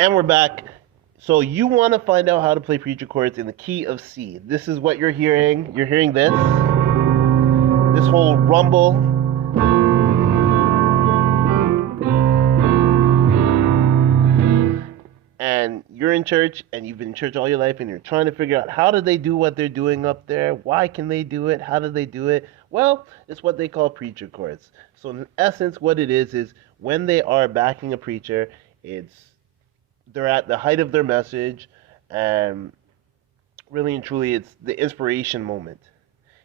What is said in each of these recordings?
And we're back. So you want to find out how to play preacher chords in the key of C. This is what you're hearing. You're hearing this whole rumble. And you're in church, and you've been in church all your life, and you're trying to figure out how do they do what they're doing up there? Why can they do it? How do they do it? Well, it's what they call preacher chords. So in essence, what it is when they are backing a preacher, they're at the height of their message, and really and truly, it's the inspiration moment.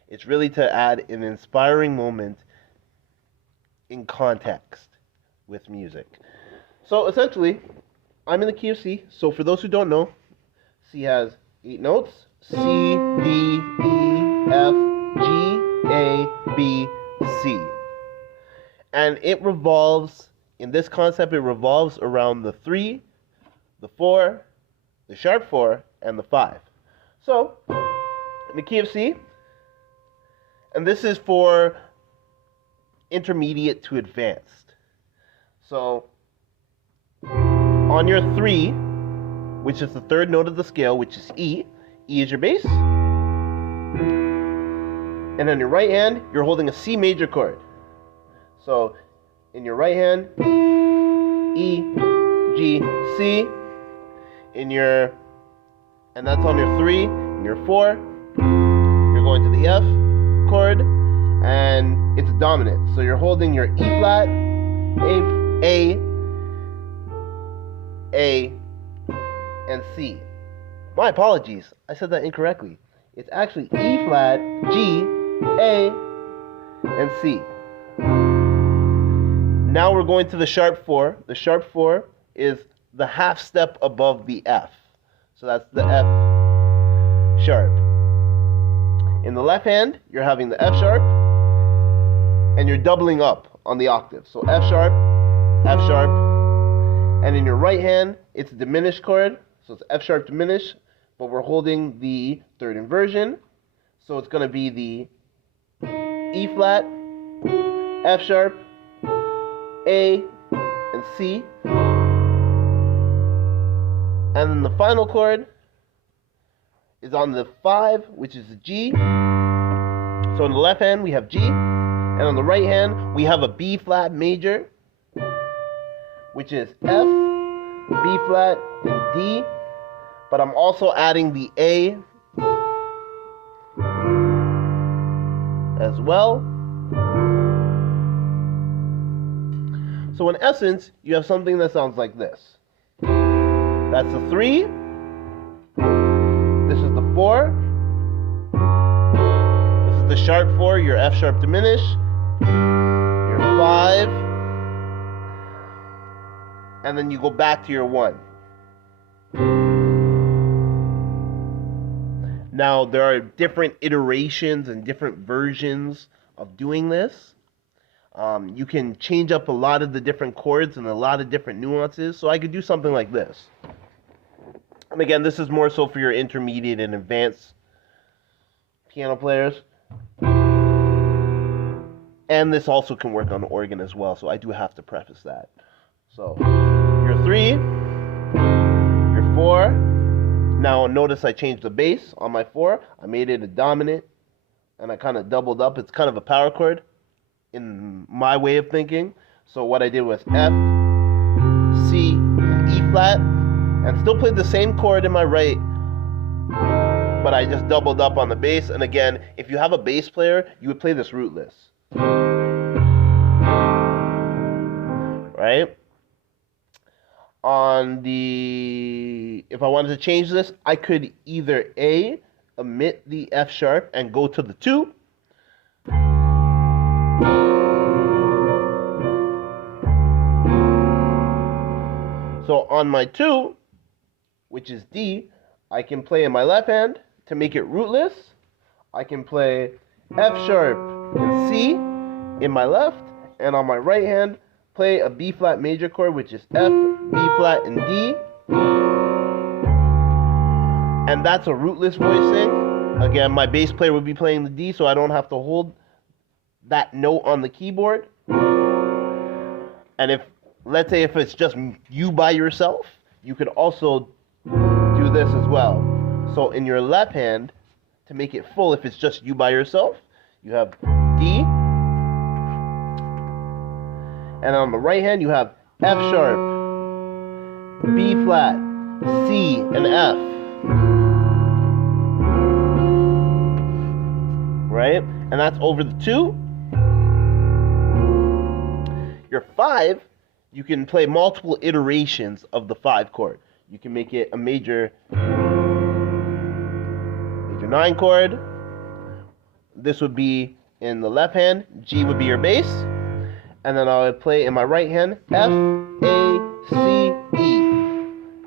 It's really to add an inspiring moment in context with music. So essentially, I'm in the key of C. So for those who don't know, C has 8 notes. C, D, E, F, G, A, B, C. And it revolves, in this concept, it revolves around the 3, the 4, the sharp 4, and the 5. So, in the key of C, and this is for intermediate to advanced. So, on your 3, which is the 3rd note of the scale, which is E. E is your bass. And on your right hand, you're holding a C major chord. So, in your right hand, E, G, C. And that's on your 3. In your 4, you're going to the F chord, and it's dominant. So you're holding your E flat, A, and C. My apologies, I said that incorrectly. It's actually E flat, G, A, and C. Now we're going to the sharp 4. The sharp 4 is the half step above the F. So that's the F sharp. In the left hand, you're having the F sharp, and you're doubling up on the octave. So F sharp, and in your right hand, it's a diminished chord, so it's F sharp diminished, but we're holding the 3rd inversion, so it's going to be the E flat, F sharp, A, and C. And then the final chord is on the 5, which is a G. So on the left hand, we have G. And on the right hand, we have a B flat major, which is F, B flat, and D. But I'm also adding the A as well. So in essence, you have something that sounds like this. That's the 3. This is the 4. This is the sharp 4, your F sharp diminish. Your 5. And then you go back to your 1. Now, there are different iterations and different versions of doing this. You can change up a lot of the different chords and a lot of different nuances. So I could do something like this. And again, this is more so for your intermediate and advanced piano players. And this also can work on the organ as well. So I do have to preface that. So your 3, your 4. Now notice I changed the bass on my 4. I made it a dominant. And I kind of doubled up. It's kind of a power chord in my way of thinking. So what I did was F, C, and E flat, and still played the same chord in my right, but I just doubled up on the bass. And again, if you have a bass player, you would play this rootless. Right? If I wanted to change this, I could either A, omit the F sharp and go to the 2, so on my 2, which is D, I can play in my left hand to make it rootless. I can play F sharp and C in my left, and on my right hand, play a B flat major chord, which is F, B flat, and D. And that's a rootless voicing. Again, my bass player would be playing the D, so I don't have to hold that note on the keyboard. And let's say if it's just you by yourself, you could also do this as well. So in your left hand, to make it full, if it's just you by yourself, you have D. And on the right hand, you have F sharp, B flat, C, and F. Right? And that's over the 2. Your 5, you can play multiple iterations of the 5 chord. You can make it a major 9 chord. This would be in the left hand. G would be your bass. And then I would play in my right hand F, A, C, E.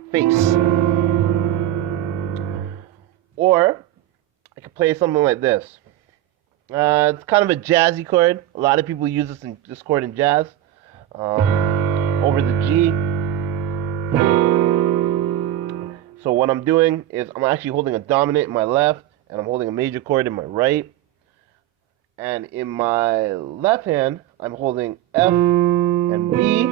Face. Or I could play something like this. It's kind of a jazzy chord. A lot of people use this chord in jazz. Over the G. So what I'm doing is I'm actually holding a dominant in my left, and I'm holding a major chord in my right. And in my left hand, I'm holding F and B.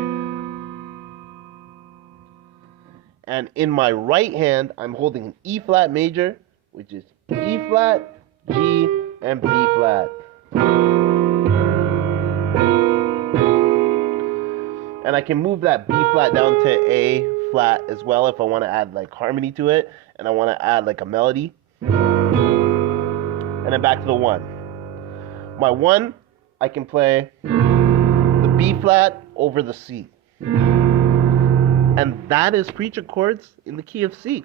And in my right hand, I'm holding an E flat major, which is E flat, G, and B flat. And I can move that B flat down to A flat as well if I want to add like harmony to it, and I want to add like a melody. And then back to the 1. My 1, I can play the B flat over the C. And that is preacher chords in the key of C.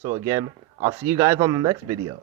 So again, I'll see you guys on the next video.